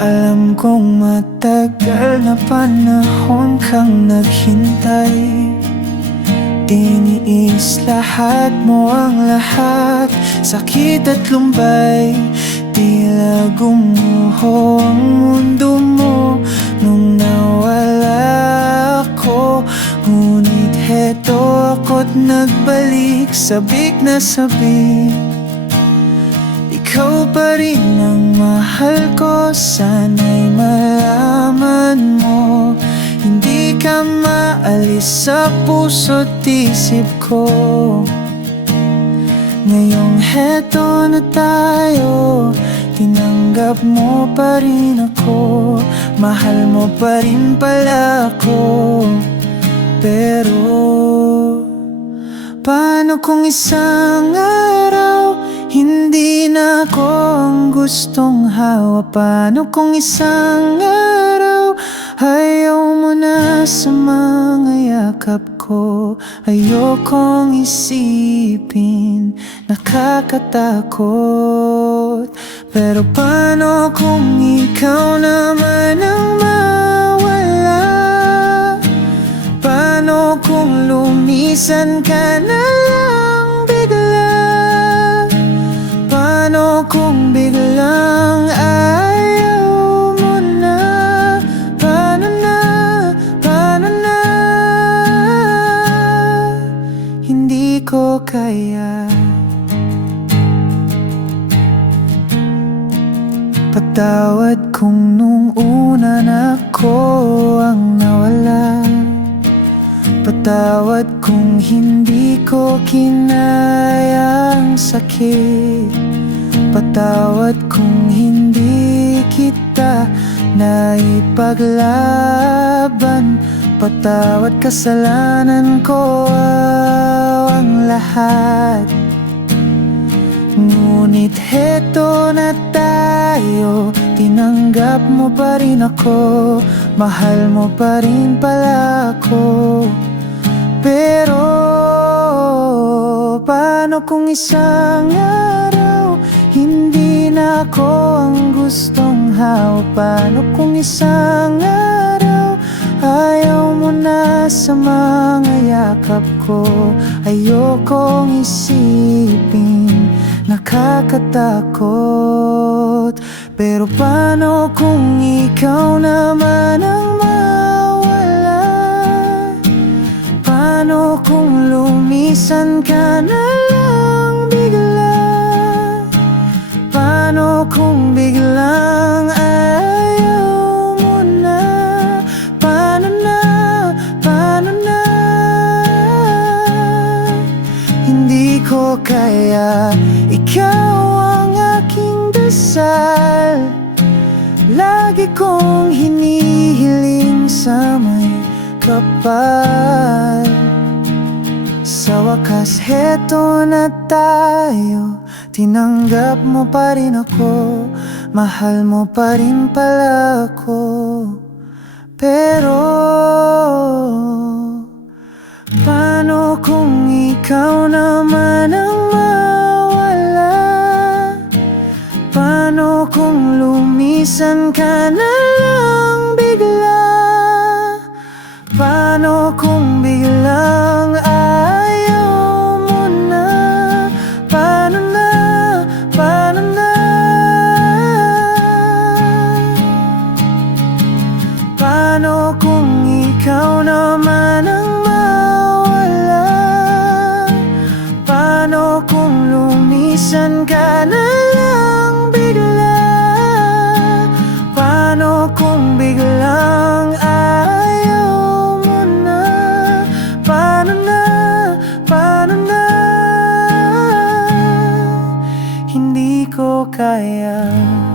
Alam kong matagal na panahon kang naghintay. Tiniis lahat mo ang lahat Sakit at lumbay. Tila gumuho ang mundo mo Nung nawala ako. Ngunit heto ako't nagbalik Sabik na sabik ikaw pa rin ang mahal ko Sana'y malaman mo. Hindi ka maalis sa puso't isip ko. Ngayong heto na tayo Tinanggap mo pa rin ako. Mahal mo pa rin pala ako. Pero Paano kung isang araw Hindi na ako ang gustong hawa. Paano kung isang araw Ayaw mo na sa mga yakap ko? Ayokong isipin Nakakatakot. Pero paano kung ikaw naman ang mawala? Paano kung lumisan ka na Paano kung biglang ayaw mo na? Paano na? Paano na? Hindi ko kaya Patawad kung nung una na ako ang nawala Patawad kung hindi ko kinayang sakit Patawad kung hindi kita naipaglaban. Patawad kasalanan ko ang lahat. Ngunit heto na tayo Tinanggap mo pa rin ako Mahal mo pa rin pala ako. Pero Paano kung isang araw na ako ang gustong hawa Paano kung isang araw Ayaw mo na sa mga yakap ko? Ayokong isipin Nakakatakot. Pero paano kung ikaw naman ang mawala? Paano kung lumisan ka dasal Lagi kong hinihiling sa may kapal. Sa wakas heto na tayo. Tinanggap mo pa rin ako. Mahal mo pa rin pala ako. Pero Paano kung ikaw naman kung lumisan ka na lang bigla? Paano kung biglang ayaw mo na? Paano na? Paano na? Paano kung ikaw naman ang mawala? Paano kung lumisan ka na Kokaya.